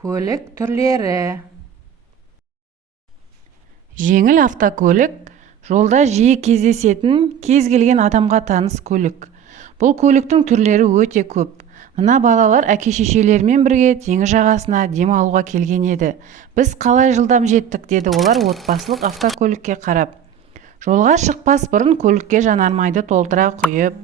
Көлік түрлері. Жеңіл автокөлік жолда жиі кездесетін кез келген адамға таныс көлік. Бұл көліктің түрлері өте көп. Мына балалар әке-шешелерімен бірге теңіз жағасына демалуға келген еді. Біз қалай жылдам жеттік, деді олар отбасылық автокөлікке қарап. Жолға шықпас бұрын көлікке жанармайды толтыра құйып,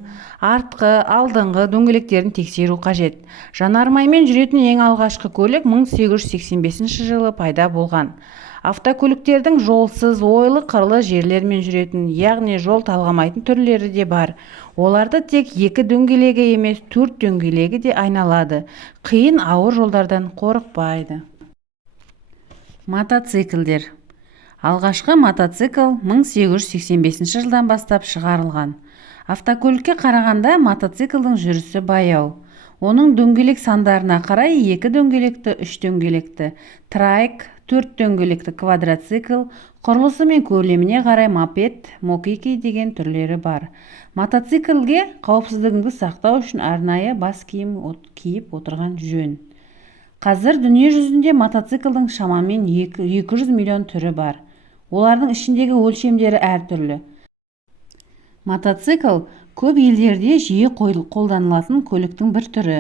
артқы, алдыңғы дөңгелектерін тексеру қажет. Жанармаймен жүретін ең алғашқы көлік 1885 жылы пайда болған. Автокөліктердің жолсыз, ойлы-қырлы жерлермен жүретін, яғни жол талғамайтын түрлері де бар. Оларды тек 2 дөңгелегі емес, 4 дөңгелегі де айналады. Қиын ауыр жолдардан қорықпайды. Мотоциклдер. Алғашқы мотоцикл 1885 жылдан бастап шығарылған. Автокөлікке қарағанда мотоциклдің жүрісі баяу. Оның дөңгелек сандарына қарай 2 дөңгелекті, 3 дөңгелекті, трайк, 4 дөңгелекті квадроцикл, құрылысы мен көлеміне қарай мопед, мокики деген түрлері бар. Мотоциклге қауіпсіздігіңді сақтау үшін арнайы бас киім киіп отырған жөн. Қазір дүние жүзінде мотоциклдің шамамен 200 миллион түрі бар. Олардың ішіндегі өлшемдері әртүрлі. Мотоцикл көп елдерде жиі қолданылатын көліктің бір түрі.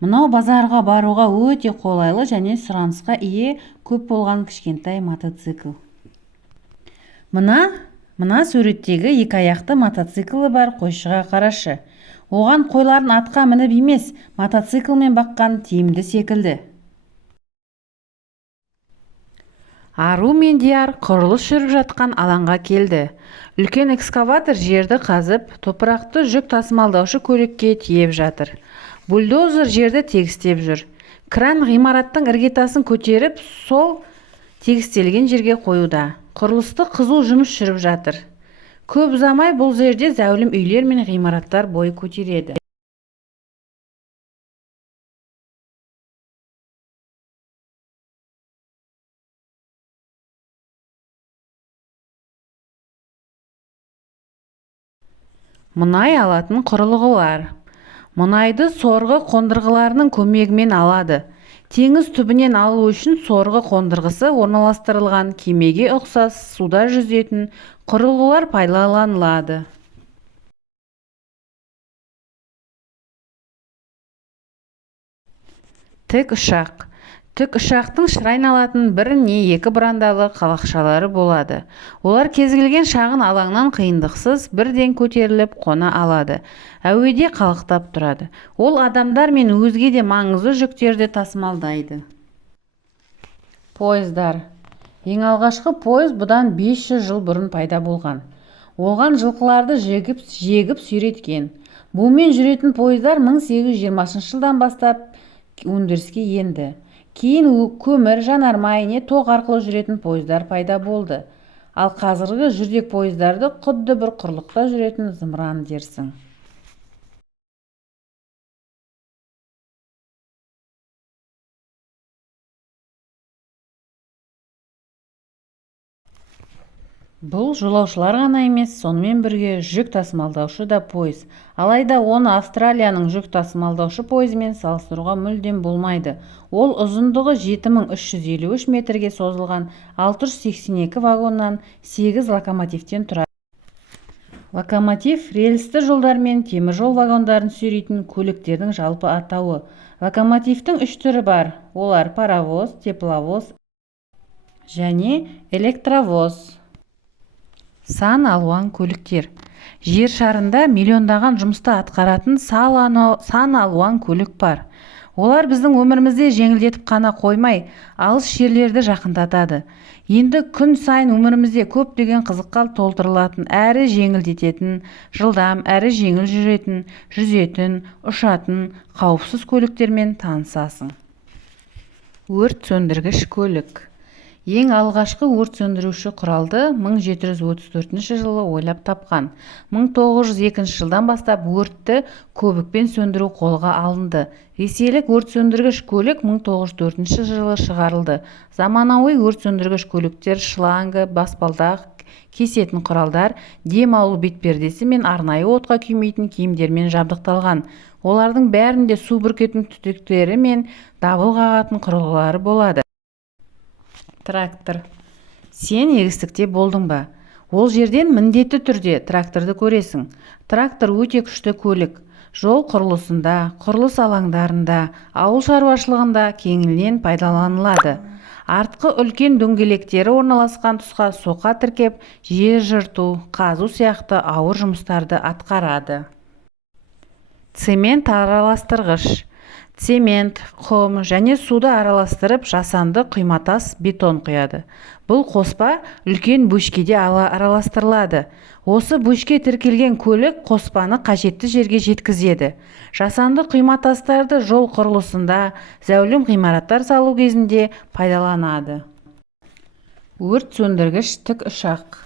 Мынау базарға баруға өте қолайлы және сұранысқа ие көп болған кішкентай мотоцикл. Мына суреттегі 2 аяқты мотоциклі бар қойшыға қарашы. Оған қойларын атқа мініп емес, мотоциклмен баққан тиімді секілді. Ару мен Диар құрылыс жүріп жатқан алаңға келді. Үлкен экскаватор жерді қазып, топырақты жүк тасымалдаушы көлікке тиеп жатыр. Бульдозер жерді тегістеп жүр. Кран ғимараттың іргетасын көтеріп, сол тегістелген жерге қоюда. Құрылысты қызу жұмыс жүріп жатыр. Көп ұзамай бұл жерде зәулім үйлер мен ғимараттар бой көтереді. Мұнай алатын құрылғылар. Мұнайды сорғы қондырғыларының көмегімен алады. Теңіз түбінен алу үшін сорғы қондырғысы орналастырылған кемеге ұқсас суда жүзетін құрылғылар пайдаланылады. Тік ұшақ. Тік ұшақтың шыр айналатын 1 не 2 бұрандалы қалақшалары болады. Олар кез келген шағын алаңнан қиындықсыз бірден көтеріліп қона алады. Әуеде қалықтап тұрады. Ол адамдар мен өзге де маңызды жүктерді тасымалдайды. Пойыздар. Ең алғашқы пойыз бұдан 500 жыл бұрын пайда болған. Оған жылқыларды жегіп сүйреткен. Бумен жүретін пойыздар 1820 жылдан бастап өндіріске енді. Кейін көмір, жанармай не тоқ арқылы жүретін пойыздар пайда болды. Ал қазіргі жүрдек пойыздарды құдды бір құрлықта жүретін зымыран дерсің. Бұл жолаушылар ғана емес, сонымен бірге жүк тасымалдаушы да пойыз. Алайда оны Австралияның жүк тасымалдаушы пойызымен салыстыруға мүлдем болмайды. Ол ұзындығы 7353 метрге созылған 682 вагоннан 8 локомотивтен тұрады. Локомотив рельсті жолдар мен теміржол вагондарын сүйрейтін көліктердің жалпы атауы. Локомотивтің 3 түрі бар. Олар паровоз, тепловоз және электровоз. Сан алуан көліктер. Жер шарында миллиондаған жұмысты атқаратын сан алуан көлік бар. Олар біздің өмірімізде жеңілдетіп қана қоймай, алыс жерлерді жақындатады. Енді күн сайын өмірімізде көптеген қызыққа толтырылатын, әрі жеңілдететін, жылдам, әрі жеңіл жүретін, жүзетін, ұшатын, қауіпсіз көліктермен танысасың. Өрт сөндіргіш көлік. Ең алғашқы өрт сөндіруші құралды 1734 жылы ойлап тапқан. 1902 жылдан бастап өртті көбікпен сөндіру қолға алынды. Ресейлік өрт сөндіргіш көлік 1904 жылы шығарылды. Заманауи өрт сөндіргіш көліктер шлангі, баспалдақ, кесетін құралдар, дем алу бетпердесі мен арнайы отқа күймейтін киімдермен жабдықталған. Олардың бәрінде су бүркетін түтіктері мен дабыл қағатын құрылғылары болады. Трактор. Сен егістікте болдың ба? Ол жерден міндетті түрде тракторды көресің. Трактор өте күшті көлік. Жол құрылысында, құрылыс алаңдарында, ауыл шаруашылығында кеңінен пайдаланылады. Артқы үлкен дөңгелектері орналасқан тұсқа соқа тіркеп, жер жырту, қазу сияқты ауыр жұмыстарды атқарады. Цемент араластырғыш. Цемент, құм және суды араластырып жасанды құйматас бетон құяды. Бұл қоспа үлкен бөшкеде араластырылады. Осы бөшке тіркелген көлік қоспаны қажетті жерге жеткізеді. Жасанды құйматастарды жол құрылысында, зәулім ғимараттар салу кезінде пайдаланады. Өрт сөндіргіш тікұшақ.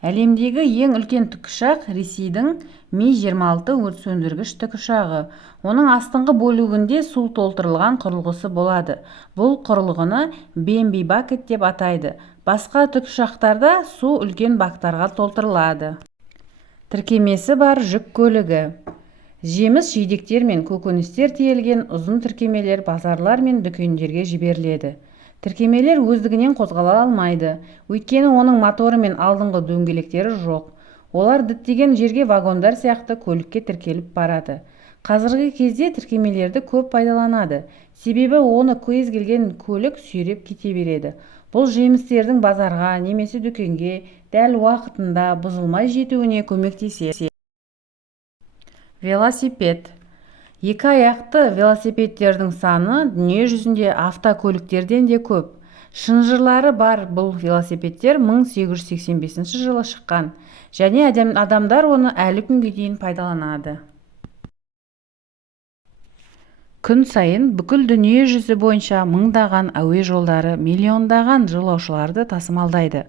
Әлемдегі ең үлкен тікұшақ Ресейдің Ми-26 өрт сөндіргіш тікұшағы. Оның астыңғы бөлігінде су толтырылған құрылғысы болады. Бұл құрылғыны бэмби бакет деп атайды. Басқа тікұшақтарда су үлкен бактарға толтырылады. Тіркемесі бар жүк көлігі. Жеміс жидектер мен көкөністер тиелген ұзын тіркемелер базарлар мен дүкендерге жіберіледі. Тіркемелер өздігінен қозғала алмайды, өйткені оның моторы мен алдыңғы дөңгелектері жоқ. Олар діттеген жерге вагондар сияқты көлікке тіркеліп барады. Қазіргі кезде тіркемелерді көп пайдаланады, себебі оны кез келген көлік сүйреп кете береді. Бұл жемістердің базарға немесе дүкенге дәл уақытында бұзылмай жетуіне көмектеседі. Велосипед. Екі аяқты велосипедтердің саны дүние жүзінде автокөліктерден де көп. Шынжырлары бар бұл велосипедтер 1885 жылы шыққан, және адамдар оны әлі күнге дейін пайдаланады. Күн сайын бүкіл дүние жүзі бойынша мыңдаған әуе жолдары миллиондаған жолаушыларды тасымалдайды.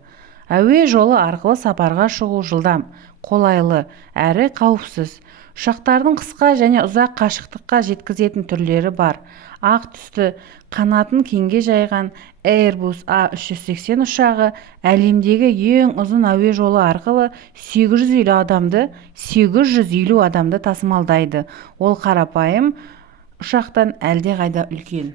Әуе жолы арқылы сапарға шығу жылдам, қолайлы әрі қауіпсіз. Ұшақтардың қысқа және ұзақ қашықтыққа жеткізетін түрлері бар. Ақ түсті, қанатын кеңге жайған Airbus A380 ұшағы әлемдегі ең ұзын әуе жолы арқылы 850 адамды тасымалдайды. Ол қарапайым ұшақтан әлде қайда үлкен.